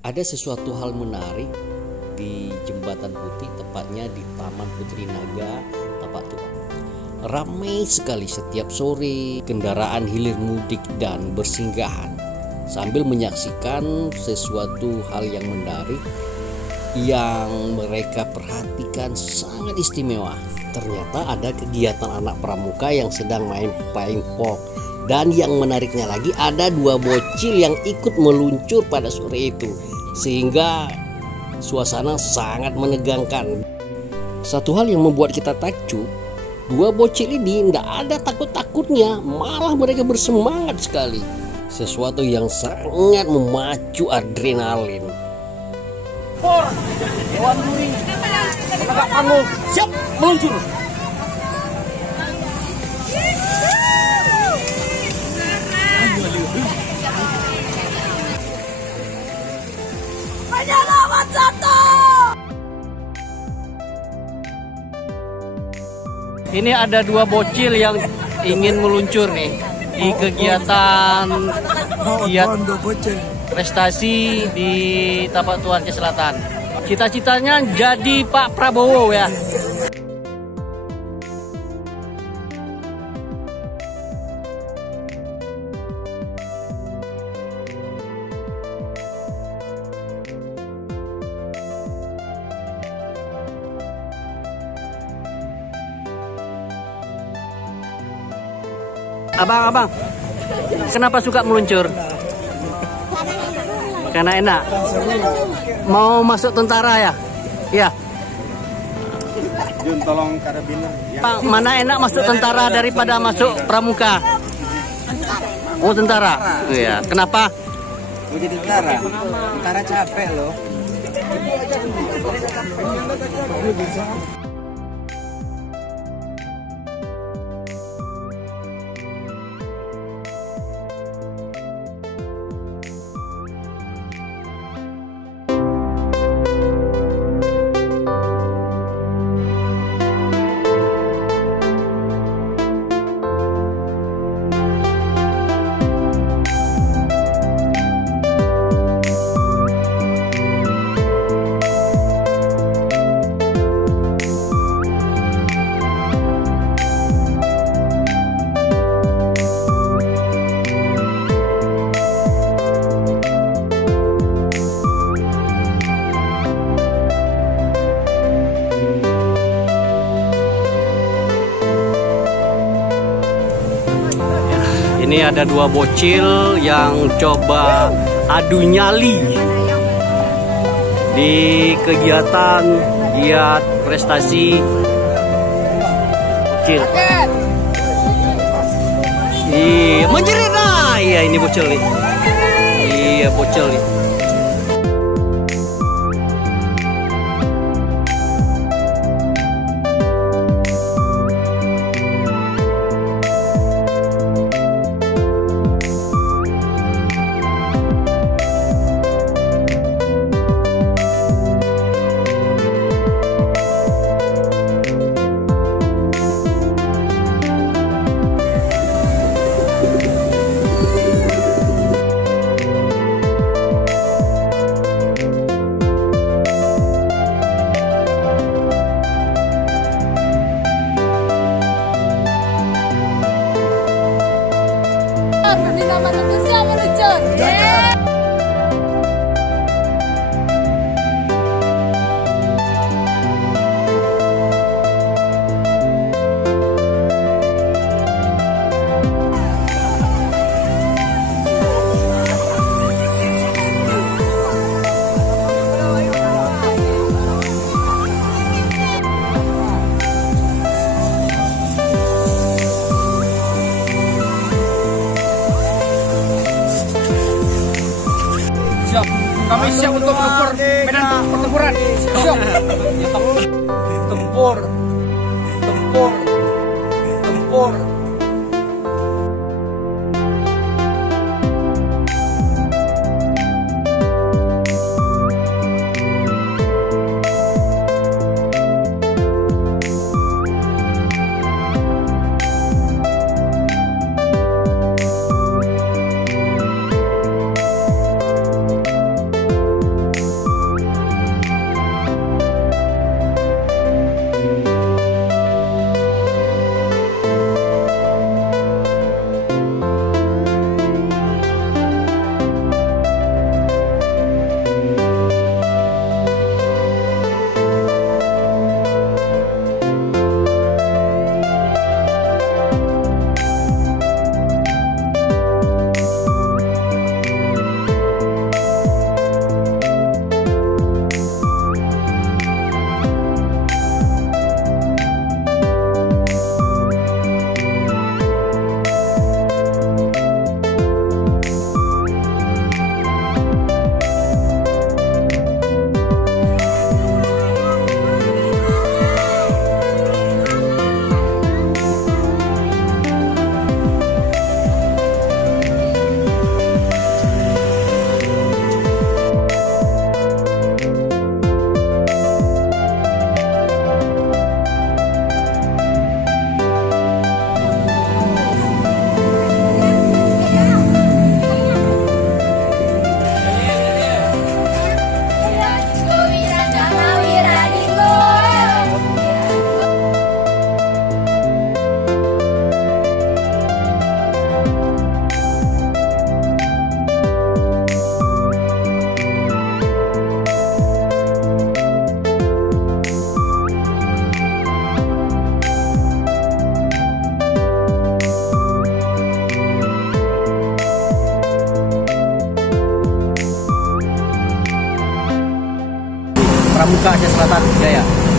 Ada sesuatu hal menarik di Jembatan Putih, tepatnya di Taman Putri Naga, Tapak Tuan. Ramai sekali setiap sore kendaraan hilir mudik dan bersinggahan sambil menyaksikan sesuatu hal yang menarik yang mereka perhatikan sangat istimewa. Ternyata ada kegiatan anak pramuka yang sedang main paintball. Dan yang menariknya lagi, ada dua bocil yang ikut meluncur pada sore itu, sehingga suasana sangat menegangkan. Satu hal yang membuat kita takjub, dua bocil ini tidak ada takut-takutnya, malah mereka bersemangat sekali. Sesuatu yang sangat memacu adrenalin. Por, Dewan Duri, penegak kamu siap meluncur. Penyelamat satu. Ini ada dua bocil yang ingin meluncur nih di kegiatan prestasi di Tapak Tuan Selatan. Cita-citanya jadi Pak Prabowo ya. Abang, kenapa suka meluncur? Karena enak. Mau masuk tentara ya? Iya. Jun, tolong karabiner. Pak, mana enak masuk tentara daripada masuk pramuka? Oh, tentara. Iya. Kenapa? Mau jadi tentara. Tentara capek loh. Ini ada dua bocil yang coba adu nyali di kegiatan giat prestasi bocil. Iya, menjerit lah. Iya, ini bocil nih. Iya, bocil nih. Penyelamat satu siap meluncur. Siap. Kami siap untuk tempur medan pertempuran. Siap. Tempur. Tempur. Tempur. Pramuka Aceh Selatan Jaya.